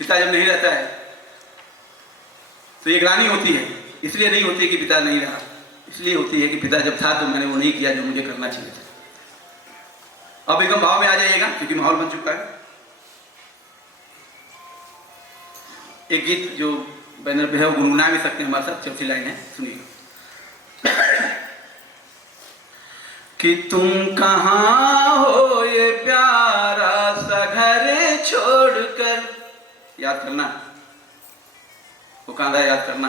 पिता जब नहीं रहता है तो ये ग्लानि होती है। इसलिए नहीं होती कि पिता नहीं रहा, इसलिए होती है कि पिता जब था तो मैंने वो नहीं किया जो मुझे करना चाहिए था। अब एकदम भाव में आ जाइएगा क्योंकि माहौल बन चुका है। एक गीत जो बैनर पे है वो गुनगुना भी सकते हैं हमारे साथ, चौथी लाइन है, सुनिए। कि तुम कहाँ हो ये प्यारा सा घर छोड़कर, याद करना वो कांधा याद करना।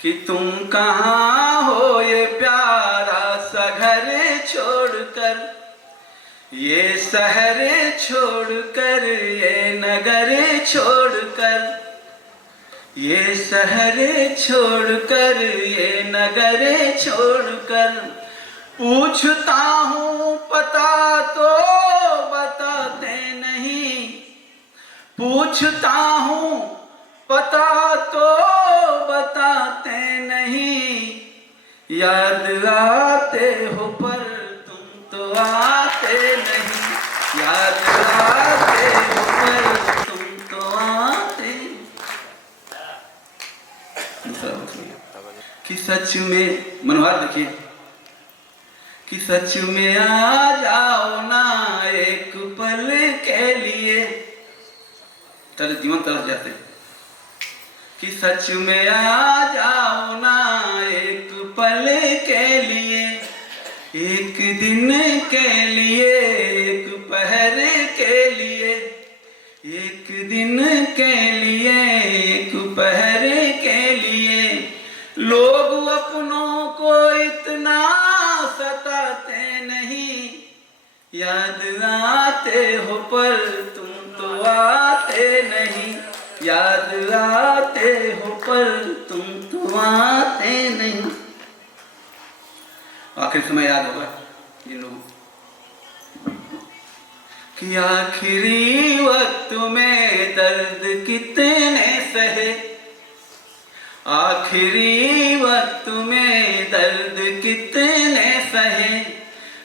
कि तुम कहाँ हो ये प्यारा सा घर छोड़कर, ये शहर छोड़कर, ये नगर छोड़कर, ये शहर छोड़कर, ये नगर छोड़कर, पूछता हूँ पता तो बताते नहीं, पूछता हूँ पता तो बताते नहीं, याद आते हो पर तुम तो आते नहीं, याद आते हो पर तुम तो आते। कि सच में, मनोहर देखिए, कि सच में आ जाओ ना एक पल के लिए, तेरे जीवन तरफ जाते, कि सच में आ जाओ ना एक पल के लिए, एक दिन के लिए, एक पहर के लिए, एक दिन के लिए, एक पहर के लिए, लोग अपनों को इतना सताते नहीं, याद आते हो पर तुम तो आते नहीं, याद आते हो पर तुम तो आते नहीं। आखिरी समय याद होगा जिन लोगों कि आखिरी वक्त में दर्द कितने सहे, आखिरी वक्त में दर्द कितने सहे,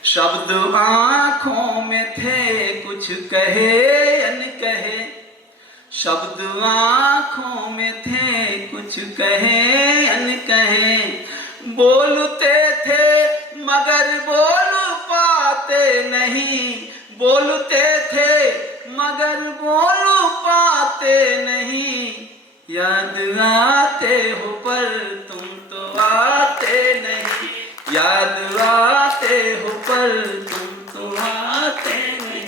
शब्द आंखों में थे कुछ कहे अनकहे, शब्द आंखों में थे कुछ कहे अनकहे, बोलते थे मगर बोल पाते नहीं, बोलते थे मगर बोल पाते नहीं, याद आते हो पर तुम तो आते नहीं, याद आते हो पर तुम तो आते नहीं।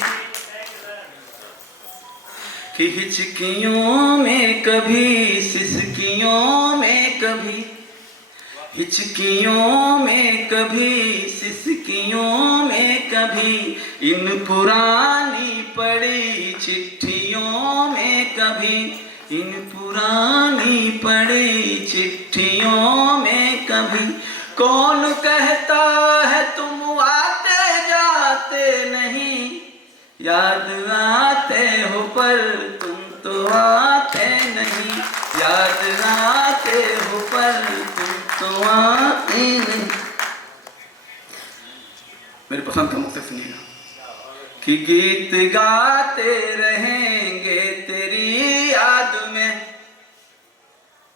कि हिचकियों में कभी, सिसकियों में कभी, हिचकियों में कभी, सिसकियों में कभी, इन पुरानी पड़ी चिट्ठियों में कभी, इन पुरानी पड़ी चिट्ठियों में कभी, कौन कहता है तुम आते जाते नहीं, याद आते हो पर तुम तो आते नहीं, याद आते हो पर तुम तो आते नहीं। मेरे पसंद का मुझसे सुनिएगा। कि गीत गाते रहेंगे तेरी याद में,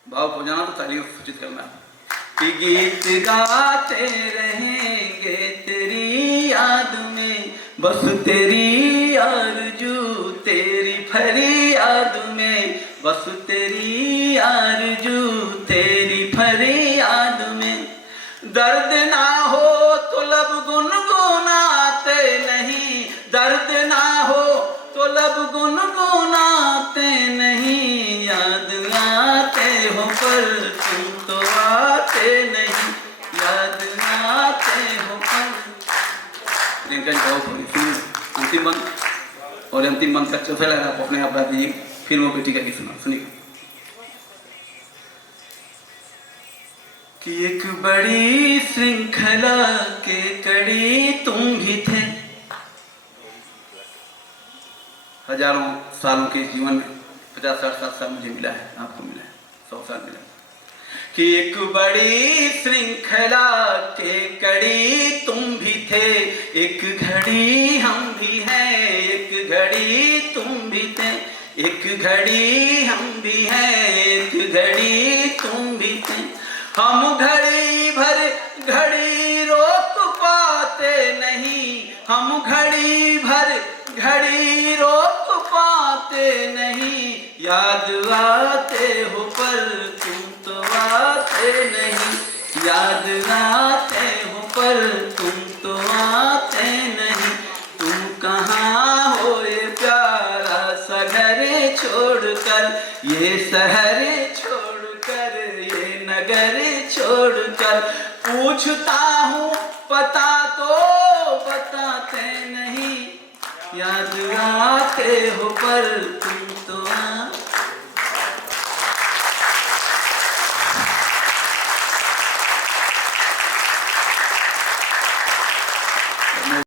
भाव हो जाना तो तारीफ सूचित करना। कि गीत गाते रहेंगे तेरी याद में, बस तेरी आरज़ू तेरी फरियाद में, बस तेरी आरज़ू तेरी फरियाद में, दर्द ना हो तो लब गुनगुनाते नहीं, दर्द ना हो तो लब गुनगुनाते नहीं, याद आते हो पर तुम तो आते नहीं, याद आते हो पर। इनका जवाब अंतिम मंत्र और अंतिम मंत्र तक चौथा लगा, आप अपने आप बात दीजिए, फिर वो बेटी का गीत सुना सुनिए। कि एक बड़ी श्रृंखला के कड़ी तुम भी थे, हजारों सालों के जीवन में 50-60 साल मुझे मिला है, आपको मिला है 100 साल मिला। कि एक बड़ी श्रृंखला के कड़ी तुम भी थे, एक घड़ी हम भी हैं, एक घड़ी तुम भी थे, एक घड़ी हम भी हैं, एक घड़ी तुम भी थे। हम घड़ी भर घड़ी रोक पाते नहीं, हम घड़ी भर घड़ी रोक पाते नहीं। याद आते हो पर तुम तो आते नहीं, याद आते हो पर तुम तो आते नहीं। तुम कहाँ हो ये प्यारा सा घर छोड़कर, ये शहर छोड़कर, ये नगर छोड़कर। पूछता हूँ पता तो बताते नहीं, याद आते हो पर तुम तो